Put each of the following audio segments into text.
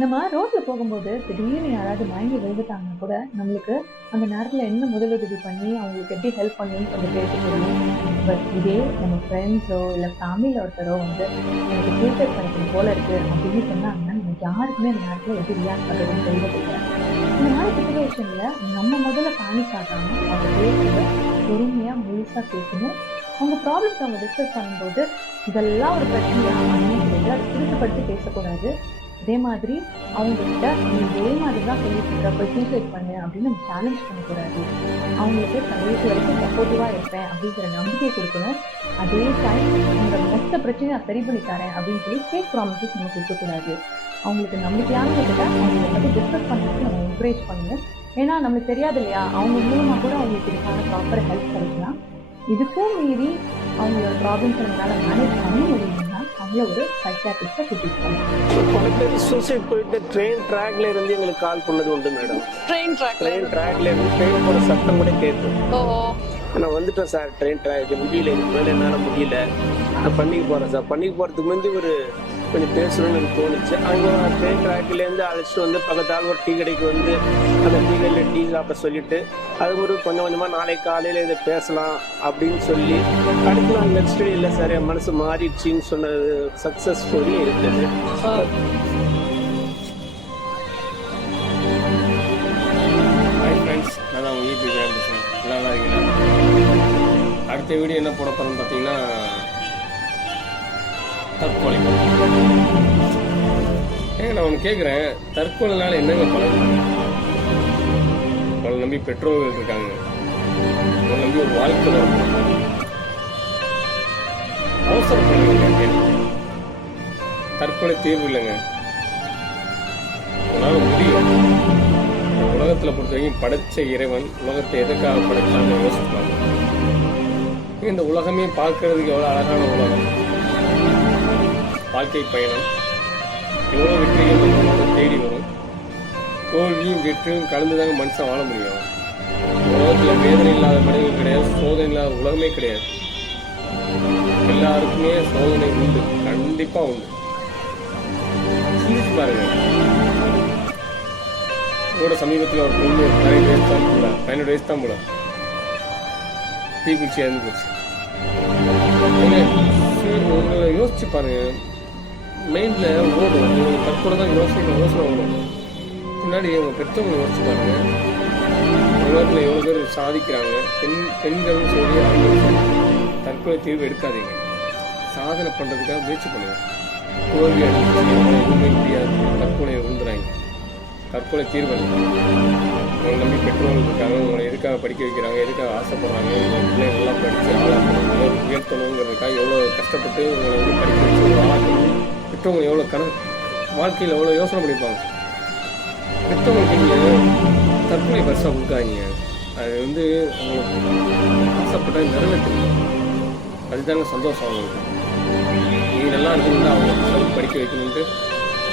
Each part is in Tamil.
நம்ம ரோட்ல போகும்போது திடீர்னு யாராவது மயங்கி விழுந்துட்டாங்கன்னா கூட நம்மளுக்கு அந்த நேரத்துல என்ன முதலுதவி பண்ணி அவங்களுக்கு எப்படி ஹெல்ப் பண்ணணும்னு கொஞ்சம் பேச தெரியும். பட் இதே நம்ம ஃப்ரெண்ட்ஸோ இல்லை ஃபேமிலியில் ஒருத்தரோ வந்து எனக்கு சூசைட் பண்ணிக்கணும் போல இருக்கு அப்படின்னு சொன்னாங்கன்னா நமக்கு யாருக்குமே அந்த நேரத்தில் எப்படி ரியாக்ட் பண்ணுறதுன்னு தெரியல. இந்த மாதிரி சுச்சுவேஷன்ல நம்ம முதல்ல பேனிக் ஆகாம அவங்க பேசுறத பொறுமையா முழுசா கேட்கணும். அவங்க ப்ராப்ளம்ஸ் அவங்க டிஸ்கஸ் பண்ணும்போது இதெல்லாம் ஒரு பிரச்சனையா அப்படின்னு சொல்லிட்டு அதை திருத்தப்படுத்தி பேசக்கூடாது. அதே மாதிரி அவங்ககிட்ட நீ இதே மாதிரி தான் சொல்லிட்டு இருக்க போய் சூசைட் பண்ணு அப்படின்னு நம்ம சேலஞ்ச் பண்ணக்கூடாது. அவங்களுக்கு கடைசி வரைக்கும் சப்போர்ட்டிவாக இருப்பேன் அப்படிங்கிற நம்பிக்கை கொடுக்கணும். அதே டைம் இந்த மொத்த பிரச்சனையை நான் சரி பண்ணி தரேன் அப்படின்னு சொல்லி ஃபேக் ப்ராமிசஸ் நம்ம கொடுக்கக்கூடாது. அவங்களுக்கு நம்பிக்கையானவங்கிட்ட அவங்களை பற்றி டிஸ்கஸ் பண்ணுறதுக்கு நம்ம என்கரேஜ் பண்ணணும். ஏன்னா நம்மளுக்கு தெரியாது இல்லையா, அவங்க மூலமாக கூட அவங்களுக்கு இதுக்கான ப்ராப்பர் ஹெல்ப் கிடைக்கலாம். இதுக்கும் மீறி அவங்களோட ப்ராப்ளம்ஸ் நம்மளால் மேனேஜ் பண்ண முடியும்னா அவங்கள ஒரு சைக்காட்ரிஸ்ட்டை கூட்டிட்டு போகணும். பல பேர் சூசைட் போயிட்டு ட்ரெயின் ட்ராக்ல இருந்து எங்களுக்கு கால் பண்ணது உண்டு மேடம். ட்ரெயின் ட்ராக்ல இருந்து ட்ரெயின் போகிற சத்தம் கூட கேட்கும். நான் வந்துட்டேன் சார், ட்ரெயின் ட்ராக் முடியல, இதுக்கு மேலே என்னால் முடியல, நான் பண்ணிக்கு போகிறேன் சார். பண்ணிக்கு போகிறதுக்கு முந்தி ஒரு கொஞ்சம் பேசணும்னு எனக்கு தோணுச்சு. அங்கே ட்ரெயின் ட்ராக்லேருந்து அழைச்சிட்டு வந்து பக்கத்தால் ஒரு டீ கடைக்கு வந்து அந்த டீ கடையில் டீ சாப்பிட சொல்லிவிட்டு அது ஒரு கொஞ்சம் கொஞ்சமாக நாளைக்கு காலையில் இதை பேசலாம் அப்படின்னு சொல்லி அடுத்து நான் நெக்ஸ்ட் டே இல்லை சார் என் மனசு மாறிடுச்சின்னு சொன்னது சக்ஸஸ் ஸ்டோரி இருக்குது. ஹாய் ஃப்ரெண்ட்ஸ், நான் தான் உங்கள் ஈபி பேசுகிறேன். நல்லா இருக்கீங்களா? அடுத்த வீடியோ என்ன போட போகிறோம்னு பார்த்தீங்கன்னா தற்கொலை. ஏங்க நான் ஒன்று கேட்குறேன், தற்கொலைனால என்னங்க பலன்? உங்களை நம்பி பெற்றோர்கள் இருக்காங்க, உங்களை நம்பி ஒரு வாழ்க்கை வரும். அவசரப்படுங்க. தற்கொலை தீர்வு இல்லைங்க, உங்களால் முடியும். உலகத்தில் பொறுத்த வரைக்கும் படைச்ச இறைவன் உலகத்தை எதுக்காக படைச்சான்னு யோசிப்பாங்க. இந்த உலகமே பார்க்கறதுக்கு எவ்வளோ அழகான உலகம், வாழ்க்கை பயணம், எவ்வளோ வெற்றிகள் நம்மளோட தேடி வரும். தோல்வியும் வெற்றியும் கலந்துதாங்க மனுஷன் வாழ முடியும். உலகத்தில் வேதனை இல்லாத மனிதர்கள் கிடையாது, சோதனை இல்லாத உலகமே கிடையாது. எல்லாருக்குமே சோதனை உண்டு, கண்டிப்பா உண்டு. சிந்திச்சு பாருங்க. கூட சமீபத்தில் ஒரு பொண்ணு 15 வயசு தான் போல தீக்குச்சி இறந்து போச்சு. உங்களை யோசிச்சு பாருங்க, மைண்டில் ஓடும் தற்கொலை தான் யோசனை ஓடும். முன்னாடி அவங்க பெற்றவங்களை யோசிச்சு பாருங்க. உலகத்தில் எவ்வளோ பேர் சாதிக்கிறாங்க. பெண்களும் சரி ஆண்களும் சரி தற்கொலை தீர்வு எடுக்காதீங்க. சாதனை பண்ணுறதுக்காக முயற்சி பண்ணுங்க. தோல்வி எதுவுமே முடியாது, தற்கொலையை விழுந்துறாங்க. தற்கொலை தீர்வு உங்களை நம்பி பெற்றோர்கள் இருக்காங்க, உங்களை எதுக்காக படிக்க வைக்கிறாங்க, எதுக்காக ஆசைப்படுறாங்க, உங்கள் பிள்ளை நல்லா படித்து ஆளாக்கணும், உயர்த்தணுங்கிறதுக்காக எவ்வளோ கஷ்டப்பட்டு உங்களை வந்து படிக்க வச்சு ஆளாக்கணும். பெற்றவங்க எவ்வளோ வாழ்க்கையில் எவ்வளோ யோசனை பண்ணியிருப்பாங்க. பெற்றவங்களுக்கு நீங்கள் தற்கொலை பரிசாக கொடுக்காதீங்க. அது வந்து அவங்களுக்கு ஆசைப்பட்டால் நிறைவேற்றணும். அதுதாங்க சந்தோஷம் அவங்களுக்கு. நீங்கள் நல்லா இருக்கணும்னா அவங்க படிக்க வைக்கணுன்ட்டு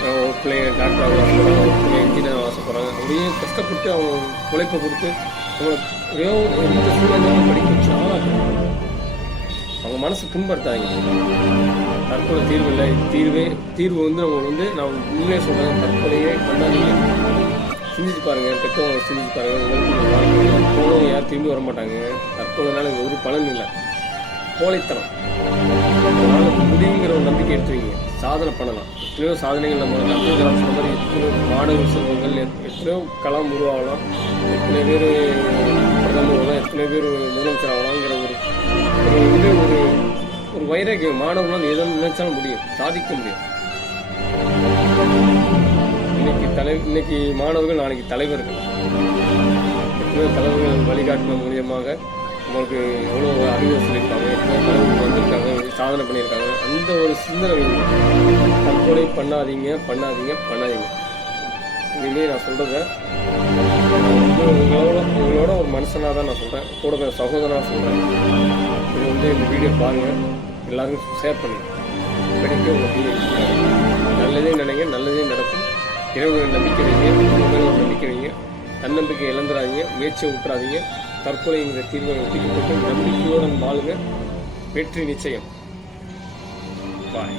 ஒரு பிள்ளைங்க டாக்டர் ஆக ஆசைப்படுறாங்க, ஒரு பிள்ளை இன்ஜினியர் ஆசைப்படுறாங்க. அப்படியே கஷ்டப்பட்டு அவங்க உழைப்பை கொடுத்து அவங்களை எந்த சூழ்நிலையும் படிக்க வச்சு ஆளாக்கணும். அவங்க மனசு புண்படுத்தாங்க. தற்கொலை தீர்வு இல்லை, தீர்வு வந்து அவங்க வந்து நான் உண்மையாக சொல்கிறேன், தற்கொலையே பண்ணாதீங்க. சிந்திச்சு பாருங்கள், பெற்றவங்க சிந்திச்சு பாருங்கள். உங்களுக்கு வாழ்க்கை போனவங்க யாரும் திரும்பி வர மாட்டாங்க. தற்கொலைனால ஒரு பலன் இல்லை, கோழைத்தனம். அதனால் முடியுங்கிற ஒரு நம்பிக்கை எடுத்து வைங்க. சாதனை பண்ணலாம். எத்தனையோ சாதனைகள் நம்ம அப்துல் கலாம் சொன்ன மாதிரி எத்தனையோ மாணவர் செல்வங்கள், எத்தனையோ கலாம் உருவாகலாம், எத்தனை பேர் பிரதமர் ஆகலாம், எத்தனை பேர் முதலமைச்சர் ஆகலாங்கிற ஒரு வைராக்கியம் மாணவர்களால் எதை நினைச்சாலும் முடியும், சாதிக்க முடியும். இன்னைக்கு மாணவர்கள் நாளைக்கு தலைவர்கள். எத்தனையோ தலைவர்கள் வழிகாட்டின மூலியமாக உங்களுக்கு எவ்வளோ அறிவு சொல்லியிருக்காங்க, எத்தனை தலைவர்கள் வந்திருக்காங்க, சாதனை பண்ணியிருக்காங்க. அந்த ஒரு சிந்தனை தற்கொலை பண்ணாதீங்க. இனிமேல் நான் சொல்கிறத உங்களோட ஒரு மனுஷனாக தான் நான் சொல்கிறேன், கூட சகோதரனாக சொல்கிறேன். இது வந்து இந்த வீடியோ பாருங்கள், எல்லாருக்கும் ஷேர் பண்ணுங்கள். படிக்க உங்களுக்கு நல்லதே நினைங்க, நல்லதே நடக்கும். இறைவனை நம்பிக்கை வைங்க, உங்கள் மேலே ஒரு நம்பிக்கை வைங்க. தன்னம்பிக்கை இழந்துடாதீங்க, முயற்சியை விட்டுறாதீங்க. தற்கொலைங்கிற தீர்வை ஒதுக்கி போட்டு நம்பிக்கையோடு வாழுங்க. வெற்றி நிச்சயம். பாய்.